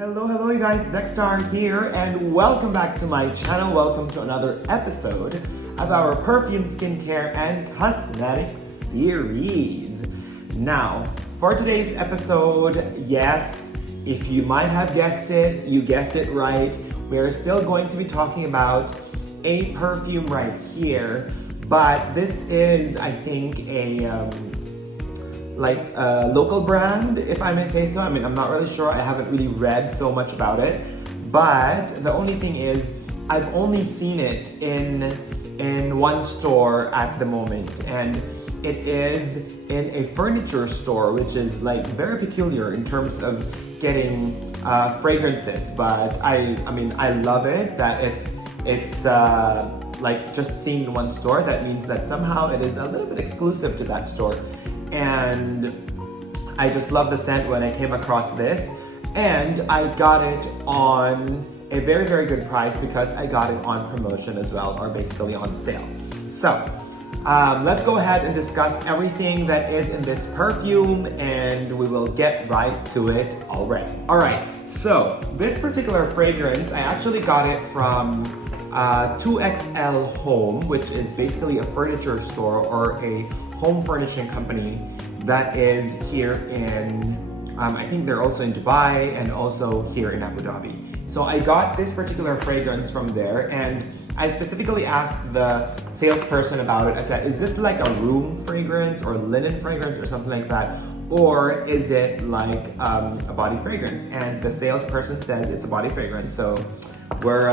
Hello you guys, IMDEXSTAR here and welcome back to my channel. Welcome to another episode of our perfume, skincare, and cosmetics series. Now, for today's episode, yes, if you might have guessed it, you guessed it right. We're still going to be talking about a perfume right here, but this is, I think, a local brand, if I may say so. I mean, I'm not really sure. I haven't really read so much about it, but the only thing is I've only seen it in one store at the moment, and it is in a furniture store, which is like very peculiar in terms of getting fragrances. But I mean, I love it that it's like just seen in one store. That means that somehow it is a little bit exclusive to that store. And I just love the scent when I came across this, and I got it on a very, very good price because I got it on promotion as well, or basically on sale. So let's go ahead and discuss everything that is in this perfume, and we will get right to it already. Alright, so this particular fragrance, I actually got it from 2XL Home, which is basically a furniture store or a home furnishing company that is here in, I think they're also in Dubai and also here in Abu Dhabi. So I got this particular fragrance from there, and I specifically asked the salesperson about it. I said, is this like a room fragrance or linen fragrance or something like that? Or is it like a body fragrance? And the salesperson says it's a body fragrance. So we're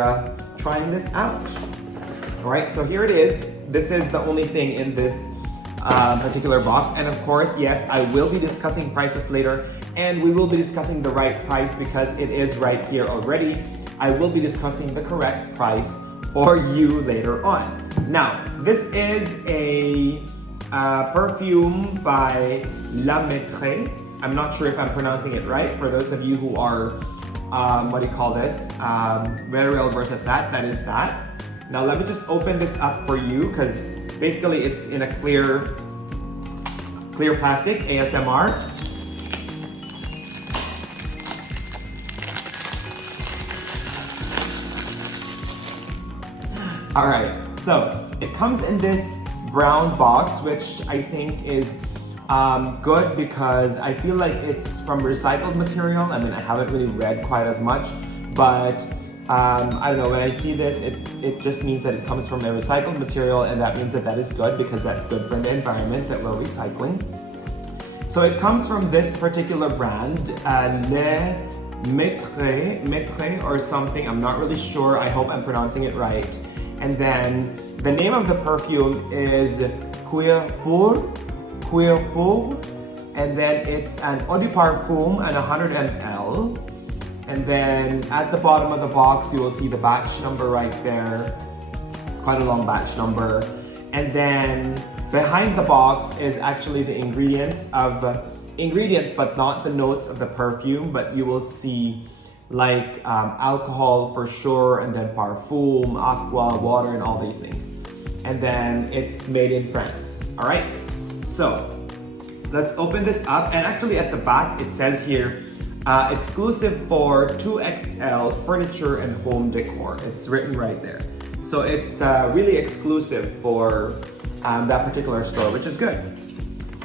trying this out. All right, so here it is. This is the only thing in this particular box, and of course, yes, I will be discussing prices later, and we will be discussing the right price because it is right here already. I will be discussing the correct price for you later on. Now, this is a perfume by Maître. I'm not sure if I'm pronouncing it right. For those of you who are, what do you call this? Very well versed at that, that is that. Now let me just open this up for you because basically it's in a clear plastic, ASMR. All right, so it comes in this brown box, which I think is good because I feel like it's from recycled material. I mean, I haven't really read quite as much, but I don't know, when I see this, it just means that it comes from a recycled material, and that means that that is good because that's good for the environment that we're recycling. So it comes from this particular brand, Maître or something, I'm not really sure, I hope I'm pronouncing it right. And then the name of the perfume is Cuir Pur, and then it's an eau de parfum and 100 ml. And then at the bottom of the box, you will see the batch number right there. It's quite a long batch number. And then behind the box is actually the ingredients, but not the notes of the perfume, but you will see like alcohol for sure, and then parfum, aqua, water, and all these things. And then it's made in France. All right, so let's open this up. And actually at the back, it says here, exclusive for 2XL furniture and home decor. It's written right there. So it's really exclusive for that particular store, which is good.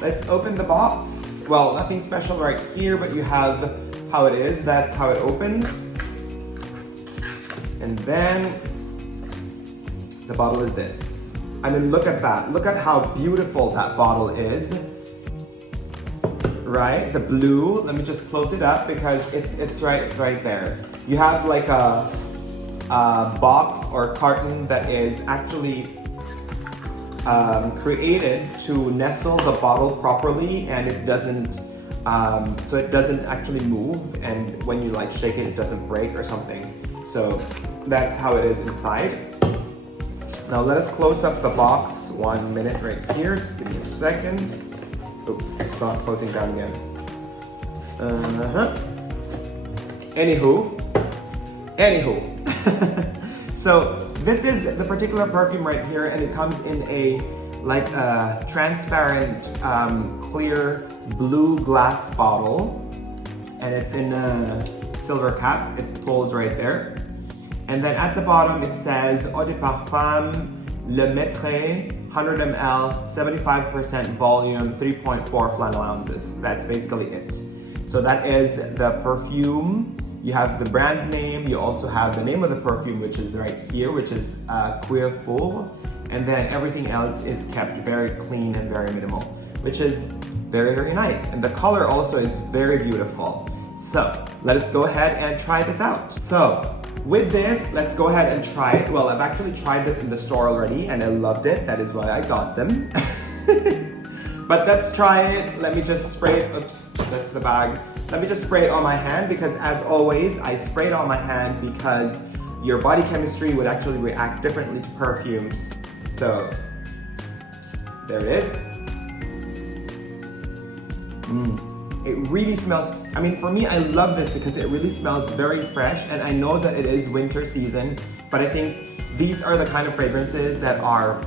Let's open the box. Well, nothing special right here, but you have how it is. That's how it opens. And then the bottle is this. I mean, look at that. Look at how beautiful that bottle is. Right, the blue. Let me just close it up because it's right there. You have like a box or carton that is actually created to nestle the bottle properly, and it doesn't so it doesn't actually move, and when you like shake it, it doesn't break or something. So that's how it is inside. Now let us close up the box 1 minute right here. Just give me a second. Oops, it's not closing down again. Anywho. So this is the particular perfume right here, and it comes in a like a transparent clear blue glass bottle, and it's in silver cap. It pulls right there. And then at the bottom it says Eau de Parfum Le Maître 100 ml, 75% volume, 3.4 flannel ounces. That's basically it. So that is the perfume. You have the brand name. You also have the name of the perfume, which is right here, which is Cuir Pur. And then everything else is kept very clean and very minimal, which is very, very nice. And the color also is very beautiful. So let us go ahead and try this out. So with this, let's go ahead and try it. Well, I've actually tried this in the store already and I loved it. That is why I got them. But let's try it. Let me just spray it. Oops, that's the bag. Let me just spray it on my hand because as always, I spray it on my hand because your body chemistry would actually react differently to perfumes. So there it is. It really smells, I mean, for me, I love this because it really smells very fresh, and I know that it is winter season, but I think these are the kind of fragrances that are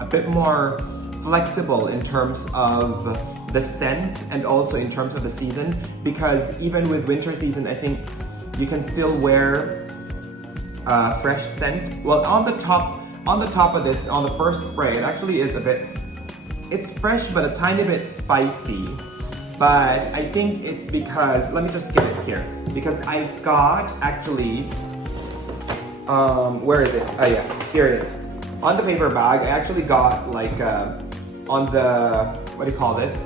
a bit more flexible in terms of the scent and also in terms of the season, because even with winter season, I think you can still wear fresh scent. Well, on the top of this, on the first spray, it actually is a bit, it's fresh but a tiny bit spicy. But I think it's because, let me just get it here, because I got actually, where is it? Oh yeah, here it is. On the paper bag, I actually got like, on the, what do you call this?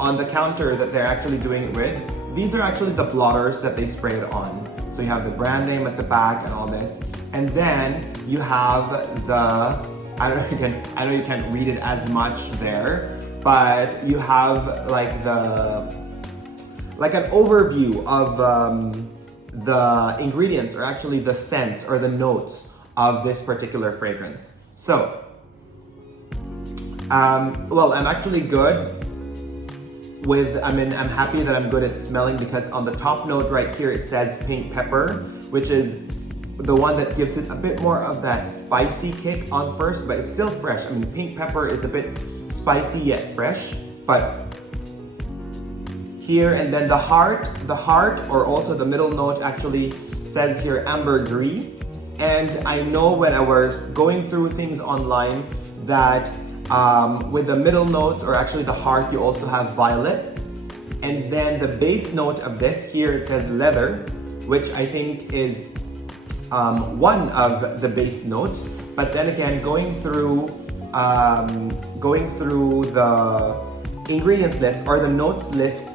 On the counter that they're actually doing it with, these are actually the blotters that they spray it on. So you have the brand name at the back and all this. And then you have the, I know you can't read it as much there, but you have like an overview of the ingredients, or actually the scents or the notes of this particular fragrance. So, well, I'm actually good with, I'm happy that I'm good at smelling, because on the top note right here it says pink pepper, which is the one that gives it a bit more of that spicy kick on first, but it's still fresh. I mean, pink pepper is a bit spicy yet fresh, but here, and then the heart, or also the middle note actually says here ambergris. And I know when I was going through things online that with the middle notes, or actually the heart, you also have violet. And then the base note of this here, it says leather, which I think is one of the base notes. But then again, going through the ingredients list, or the notes list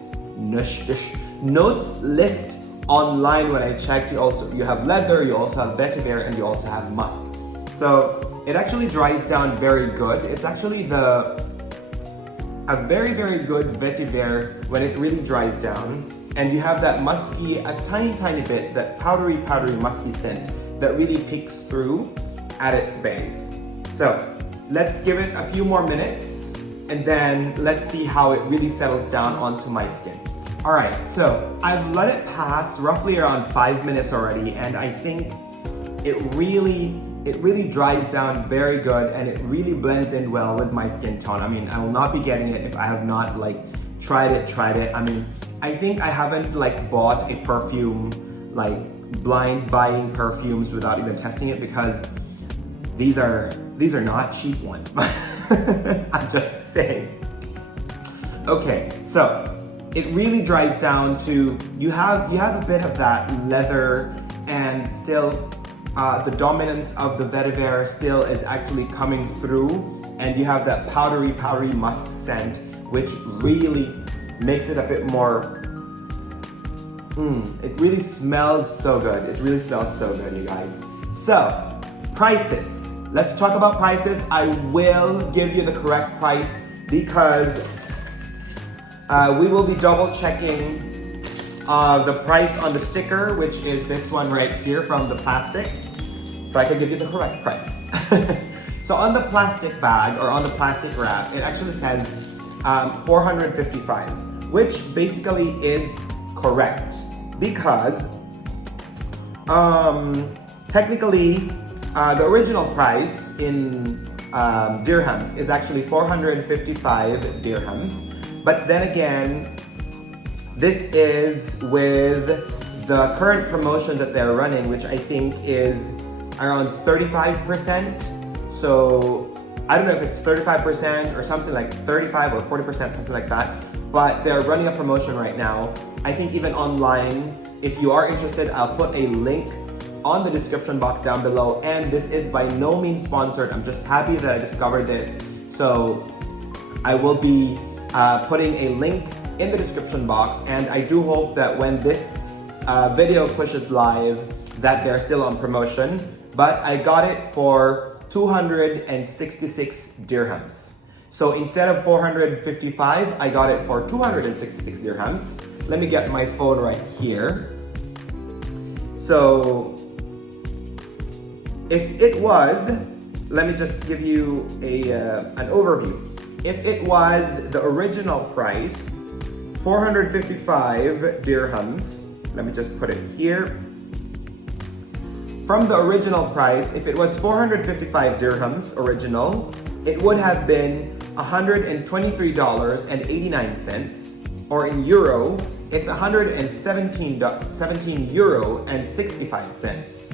online, when I checked, you have leather, you also have vetiver, and you also have musk. So it actually dries down very good. It's actually a very, very good vetiver when it really dries down. And you have that musky, a tiny bit, that powdery musky scent that really peeks through at its base. So let's give it a few more minutes, and then let's see how it really settles down onto my skin. All right, so I've let it pass roughly around 5 minutes already, and I think it really dries down very good, and it really blends in well with my skin tone. I mean, I will not be getting it if I have not like tried it. I mean, I think I haven't like bought a perfume, like blind buying perfumes without even testing it, because these are not cheap ones. I'm just saying. Okay, so it really dries down to, you have a bit of that leather, and still the dominance of the vetiver still is actually coming through, and you have that powdery musk scent, which really makes it a bit more, it really smells so good. It really smells so good, you guys. So, prices. Let's talk about prices. I will give you the correct price, because we will be double checking the price on the sticker, which is this one right here from the plastic, so I can give you the correct price. So on the plastic bag, or on the plastic wrap, it actually says $455, which basically is correct, because technically the original price in dirhams is actually 455 dirhams, but then again, this is with the current promotion that they're running, which I think is around 35%. So I don't know if it's 35% or something like 35 or 40%, something like that. But they're running a promotion right now. I think even online, if you are interested, I'll put a link on the description box down below. And this is by no means sponsored. I'm just happy that I discovered this. So I will be putting a link in the description box, and I do hope that when this video pushes live that they're still on promotion. But I got it for 266 dirhams. So instead of 455, I got it for 266 dirhams. Let me get my phone right here. So if it was, let me just give you an overview. If it was the original price, 455 dirhams, let me just put it here. From the original price, if it was 455 dirhams original, it would have been $123.89, or in euro, it's 117 euro and 65 cents.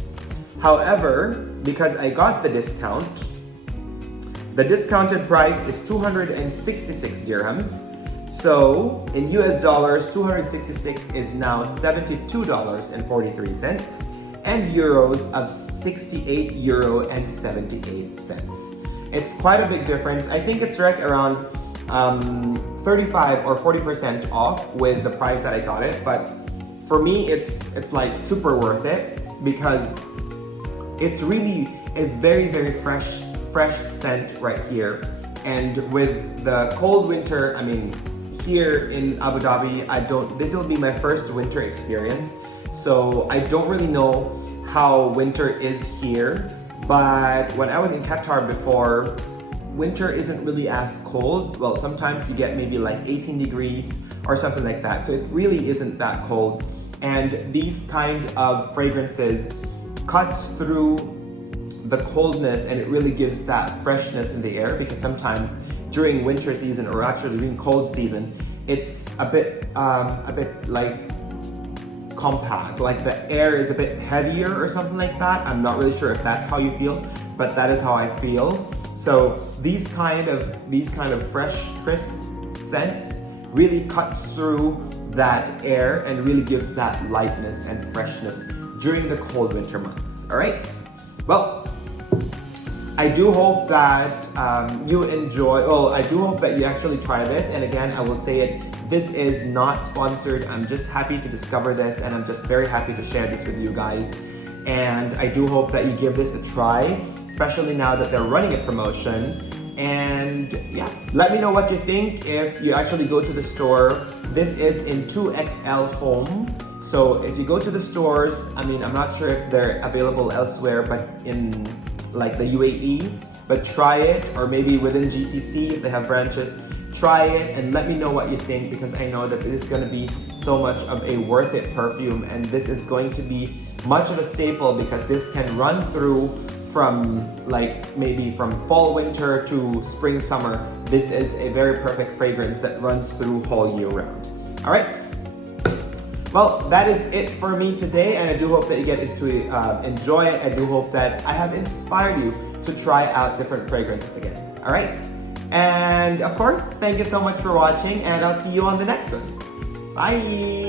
However, because I got the discount, the discounted price is 266 dirhams. So in US dollars, 266 is now $72.43, and euros of 68 euro and 78 cents. It's quite a big difference. I think it's right around 35 or 40% off with the price that I got it. But for me, it's like super worth it because it's really a very, very fresh scent right here. And with the cold winter, I mean, here in Abu Dhabi, this will be my first winter experience. So I don't really know how winter is here. But when I was in Qatar before, winter isn't really as cold. Well, sometimes you get maybe like 18 degrees or something like that. So it really isn't that cold. And these kind of fragrances cuts through the coldness, and it really gives that freshness in the air, because sometimes during winter season, or actually during cold season, it's a bit like compact, like the air is a bit heavier or something like that. I'm not really sure if that's how you feel, but that is how I feel. So these kind of fresh, crisp scents really cuts through that air and really gives that lightness and freshness during the cold winter months. All right. Well, I do hope that you enjoy. Well, I do hope that you actually try this. And again, I will say it. This is not sponsored. I'm just happy to discover this, and I'm just very happy to share this with you guys. And I do hope that you give this a try, especially now that they're running a promotion. And yeah, let me know what you think if you actually go to the store. This is in 2XL home. So if you go to the stores, I mean, I'm not sure if they're available elsewhere, but in like the UAE, but try it, or maybe within GCC if they have branches. Try it and let me know what you think, because I know that this is going to be so much of a worth it perfume, and this is going to be much of a staple because this can run through from like maybe from fall winter to spring summer. This is a very perfect fragrance that runs through whole year round. All right. Well, that is it for me today, and I do hope that you get to enjoy it. I do hope that I have inspired you to try out different fragrances again. All right. And of course, thank you so much for watching, and I'll see you on the next one. Bye!